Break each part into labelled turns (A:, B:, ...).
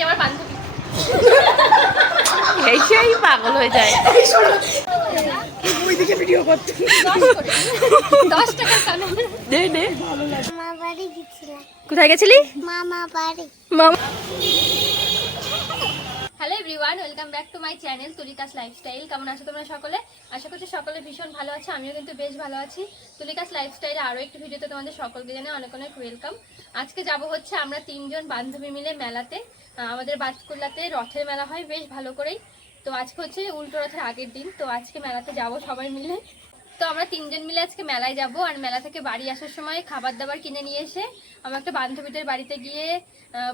A: এই আমার বান্ধবী।
B: এই সেই পাগল হয়ে যায়।
C: ওইদিকে ভিডিও করতে
A: দশ টাকার
B: কোথায় গেছিলি?
D: মামা বাড়ি।
B: মামা
A: hello everyone welcome back to my channel Tulika's lifestyle কেমন আছো তোমরা সকলে? আশা করছি সকলে ভীষণ ভালো আছে, আমিও কিন্তু বেশ ভালো আছি। তুলিকাস লাইফস্টাইলে আরও একটি ভিডিওতে তোমাদের সকলকে জানাই অনেক অনেক ওয়েলকাম আজকে যাব হচ্ছে আমরা তিনজন বান্ধবী মিলে মেলাতে। আমাদের বাজকুল্লাতে রথের মেলা হয়, বেশ ভালো করেই। তো আজকে হচ্ছে উল্টো রথের আগের দিন, তো আজকে মেলাতে যাব সবাই মিলে। তো আমরা তিনজন মিলে আজকে মেলায় যাব আর মেলা থেকে বাড়ি আসার সময় খাবার দাবার কিনে নিয়ে এসে আমার একটা বান্ধবীদের বাড়িতে গিয়ে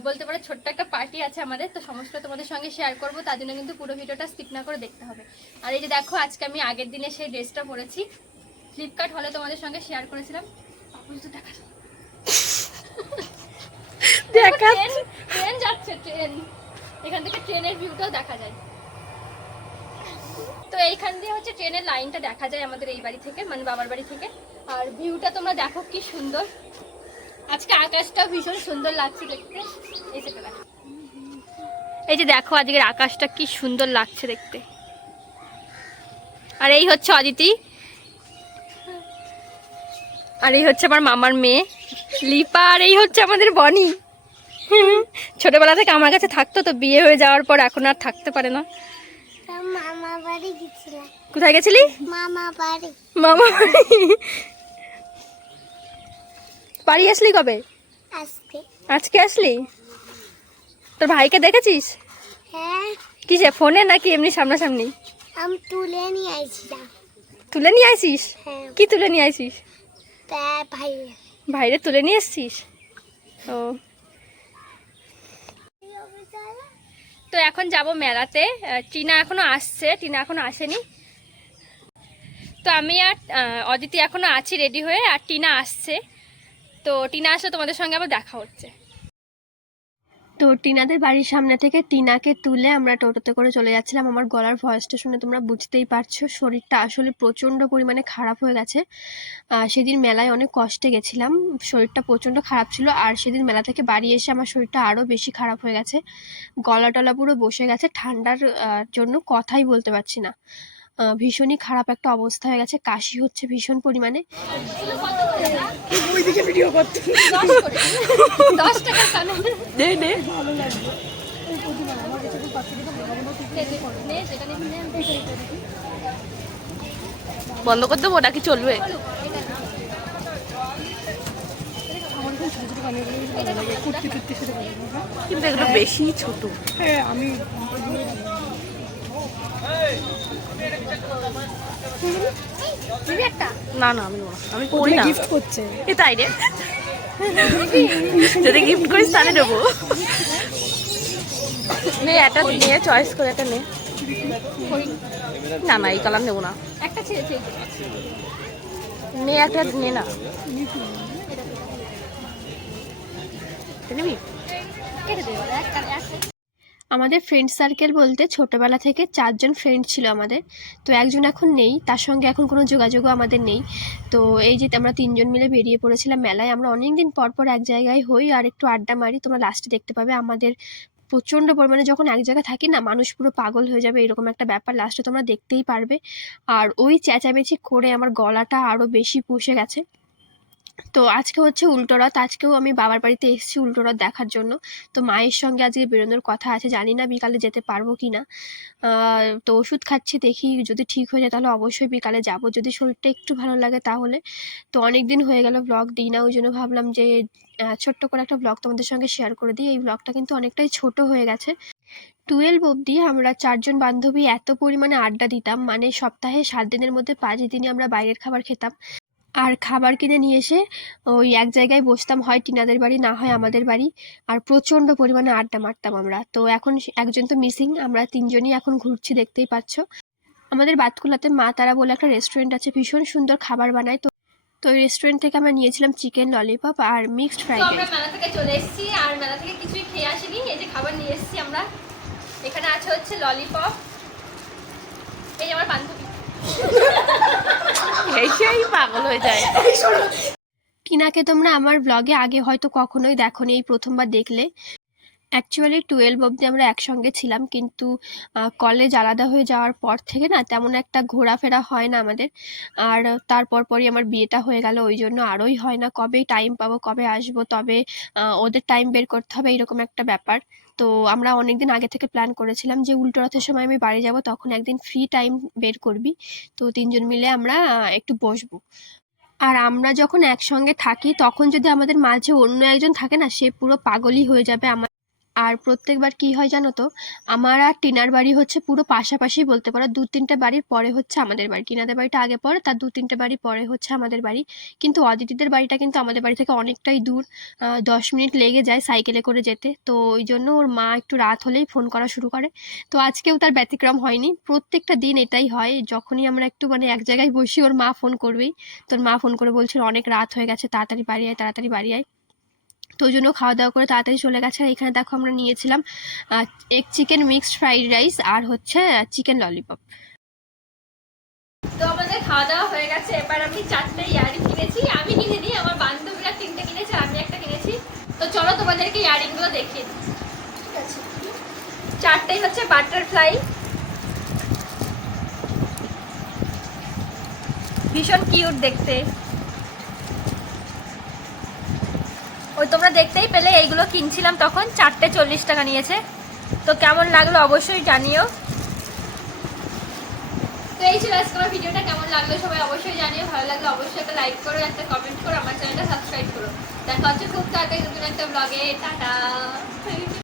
A: বলতে পারে ছোট্ট একটা পার্টি আছে আমাদের তো সমস্ত তোমাদের সঙ্গে শেয়ার করব তার জন্য কিন্তু পুরো ভিডিওটা স্কিপ না করে দেখতে হবে। আর এই যে দেখো আজকে আমি আগের দিনে সেই ড্রেসটা পরেছি। ফ্লিপকার্ট হলে তোমাদের সঙ্গে শেয়ার করেছিলাম। দেখা ট্রেন যাচ্ছে ট্রেন এখান থেকে ট্রেনের ভিউটাও দেখা যায়। তো এইখান দিয়ে হচ্ছে ট্রেনের লাইনটা দেখা যায় আমাদের এই বাড়ি থেকে মানে বাবার বাড়ি থেকে। আর ভিউটা তোমরা দেখো কি সুন্দর। আজকে আকাশটা ভীষণ সুন্দর লাগছে দেখতে। এই যে। এই যে দেখো, আজকের আকাশটা কি সুন্দর লাগছে দেখতে। আর এই হচ্ছে অদিতি। আর এই হচ্ছে আমার মামার মেয়ে। লিপা, আর এই হচ্ছে আমাদের বনি। ছোটবেলা থেকে আমার কাছে থাকতো তো, বিয়ে হয়ে যাওয়ার পর এখন আর থাকতে পারে না।
D: বাড়ি গেছিলাম।
A: কোথায় গেছিলি?
D: মামা বাড়ি।
A: মামা বাড়ি। বাড়ি আসলি কবে?
D: আসতে
A: আজকে আসলি? তোর ভাইকে দেখেছিস?
D: হ্যাঁ।
A: কিসে ফোনে নাকি এমনি সামনাসামনি?
D: আমি তুলে নিয়ে আইছিলাম।
A: তুলে নিয়ে আসিস
D: হ্যাঁ।
A: কি তুলে নিয়ে আসিস
D: ভাই
A: ভাইরে তুলে নিয়ে এসছিস? ও। তো এখন যাব মেলাতে। টিনা এখনও আসছে, টিনা এখনও আসেনি। তো আমি আর অদিতি এখনও আছি রেডি হয়ে, আর টিনা আসছে। তো টিনা আসলে তোমাদের সঙ্গে আবার দেখা হচ্ছে। তো টিনাদের বাড়ির সামনে থেকে টিনাকে তুলে আমরা টোটোতে করে চলে যাচ্ছিলাম। আমার গলার ভয়েসটা শুনে তোমরা বুঝতেই পারছ, শরীরটা আসলে প্রচণ্ড পরিমাণে খারাপ হয়ে গেছে। সেদিন মেলায় অনেক কষ্টে গেছিলাম। শরীরটা প্রচণ্ড খারাপ ছিল আর সেদিন মেলা থেকে বাড়ি এসে আমার শরীরটা আরও বেশি খারাপ হয়ে গেছে। গলা টলা পুরো বসে গেছে। ঠান্ডার জন্য কথাই বলতে পারছি না। ভীষণই খারাপ একটা অবস্থা হয়ে গেছে। কাশি হচ্ছে ভীষণ পরিমাণে।
B: বন্ধ করে দেবো নাকি চলবে? কিন্তু এগুলো বেশি ছোট।
C: হ্যাঁ আমি
B: না না আমি আমি পড়ি না।
C: গিফট করছে।
B: এ তাই রে? যদি গিফট করিস তাহলে নেব। নে একটা নিয়ে চয়েস করে একটা নে। না না এই কালার নেব না।
A: একটা ছেড়েছে
B: নে একটা নে না। নিবি?
A: কেটে দেবে আমাদের ফ্রেন্ড সার্কেল বলতে ছোটবেলা থেকে চারজন ফ্রেন্ড ছিল আমাদের। তো একজন এখন নেই, তার সঙ্গে এখন কোনো যোগাযোগও আমাদের নেই। তো এই যে আমরা তিনজন মিলে বেরিয়ে পড়েছিলাম মেলায়, আমরা অনেক দিন পর পর এক জায়গায় হই আর একটু আড্ডা মারি। তোমরা লাস্টে দেখতে পাবে আমাদের প্রচণ্ড পরিমাণে যখন এক জায়গায় থাকি না, মানুষ পুরো পাগল হয়ে যাবে, এরকম একটা ব্যাপার লাস্টে তোমরা দেখতেই পারবে। আর ওই চেঁচামেচি করে আমার গলাটা আরও বেশি পুষে গেছে। তো আজকে হচ্ছে উল্টো রথ, আজকেও আমি বাবার বাড়িতে এসেছি উল্টো রথ দেখার জন্য। তো মায়ের সঙ্গে আজকে বেরোনোর কথা আছে, জানি না বিকালে যেতে পারব কি না তো ওষুধ খাচ্ছি, দেখি যদি ঠিক হয়ে যায় তাহলে অবশ্যই বিকালে যাব। যদি শরীরটা একটু ভালো লাগে তাহলে। তো অনেক দিন হয়ে গেল ব্লগ দিই না, ওই জন্য ভাবলাম যে ছোট্ট করে একটা ব্লগ তোমাদের সঙ্গে শেয়ার করে দিই। এই ব্লগটা কিন্তু অনেকটাই ছোট হয়ে গেছে। টুয়েলভ অবধি আমরা চারজন বান্ধবী এত পরিমাণে আড্ডা দিতাম মানে সপ্তাহে সাত দিনের মধ্যে পাঁচ দিনই আমরা বাইরের খাবার খেতাম। আর খাবার কিনে নিয়ে এসে ওই এক জায়গায় বসতাম হয় টিনাদের বাড়ি না হয় আমাদের বাড়ি। আর প্রচণ্ড পরিমাণে আড্ডা মারতাম আমরা। তো এখন একজন তো মিসিং আমরা তিনজনই এখন ঘুরছি দেখতেই পাচ্ছ। আমাদের বাতকুলাতে মা তারা বলে একটা রেস্টুরেন্ট আছে ভীষণ সুন্দর খাবার বানায়। তো তো ওই রেস্টুরেন্ট থেকে আমরা নিয়েছিলাম চিকেন ললিপপ আর মিক্সড ফ্রাইড রাইস
E: আমরা মেলা থেকে চলে এসেছি আর মেলা থেকে কিছুই খেয়ে আসিনি। এই যে খাবার নিয়ে এসেছি আমরা। এখানে আছে হচ্ছে ললিপপ এই আমার বান্ধবী।
B: এই সেই পাগল হয়ে যায়।
A: টিনাকে তোমরা আমার ব্লগে আগে হয়তো কখনোই দেখোনি, এই প্রথমবার দেখলে। অ্যাকচুয়ালি টুয়েলভ অবধি আমরা একসঙ্গে ছিলাম, কিন্তু কলেজ আলাদা হয়ে যাওয়ার পর থেকে না তেমন একটা ঘোরাফেরা হয় না আমাদের। আর তারপর পরই আমার বিয়েটা হয়ে গেল, ওই জন্য আরোই হয় না কবে টাইম পাবো, কবে আসব, তবে ওদের টাইম বের করতে হবে, এরকম একটা ব্যাপার। তো আমরা অনেকদিন আগে থেকে প্ল্যান করেছিলাম যে উল্টো রথের সময় আমি বাড়ি যাব, তখন একদিন ফ্রি টাইম বের করবি। তো তিনজন মিলে আমরা একটু বসবো। আর আমরা যখন একসঙ্গে থাকি, তখন যদি আমাদের মাঝে অন্য একজন থাকে না, সে পুরো পাগলই হয়ে যাবে আমার আর প্রত্যেকবার কি হয় জানো তো? আমার আর টিনার বাড়ি হচ্ছে পুরো পাশাপাশি বলতে পারো। দু তিনটে বাড়ির পরে হচ্ছে আমাদের বাড়ি। টিনাদের বাড়িটা আগে পরে, তার দু তিনটে বাড়ি পরে হচ্ছে আমাদের বাড়ি। কিন্তু অদিতিদের বাড়িটা কিন্তু আমাদের বাড়ি থেকে অনেকটাই দূর। দশ মিনিট লেগে যায় সাইকেলে করে যেতে। তো ওই জন্য ওর মা একটু রাত হলেই ফোন করা শুরু করে। তো আজকেও তার ব্যতিক্রম হয়নি। প্রত্যেকটা দিন এটাই হয়, যখনই আমরা একটু মানে এক জায়গায় বসি, ওর মা ফোন করবেই। তোর মা ফোন করে বলছিল, অনেক রাত হয়ে গেছে, তাড়াতাড়ি বাড়ি আয়, তাড়াতাড়ি বাড়ি আয়। তো ওই জন্য খাওয়া দাওয়া করে তাড়াতাড়ি চলে গেছে। আর এখানে দেখো আমরা নিয়েছিলাম egg chicken mixed fried rice আর হচ্ছে চিকেন ললিপপ
E: তো আমাদের খাওয়া দাওয়া হয়ে গেছে। এবার আমি চারটে ইয়ারিং কিনেছি। আমি কিনে নিই আমার বান্ধবীরা তিনটে কিনেছে আমি একটা কিনেছি। তো চলো তোমাদেরকে ইয়ারিংগুলো দেখিয়ে দিই। চারটেই হচ্ছে বাটারফ্লাই ভীষণ কিউট দেখতে। তোমরা দেখতেই পেলে এইগুলো কিনছিলাম তখন, চারটে চল্লিশ টাকা নিয়েছে। তো কেমন লাগল অবশ্যই জানিও। তো এই ছিল আজকে আমার ভিডিওটা, কেমন লাগল সবাই অবশ্যই জানিও। ভালো লাগল অবশ্যই একটা লাইক করো, একটা কমেন্ট করো, আমার চ্যানেলটা সাবস্ক্রাইব করো। দেখা হচ্ছে খুব তাড়াতাড়ি নতুন একটা ব্লগে টাটা।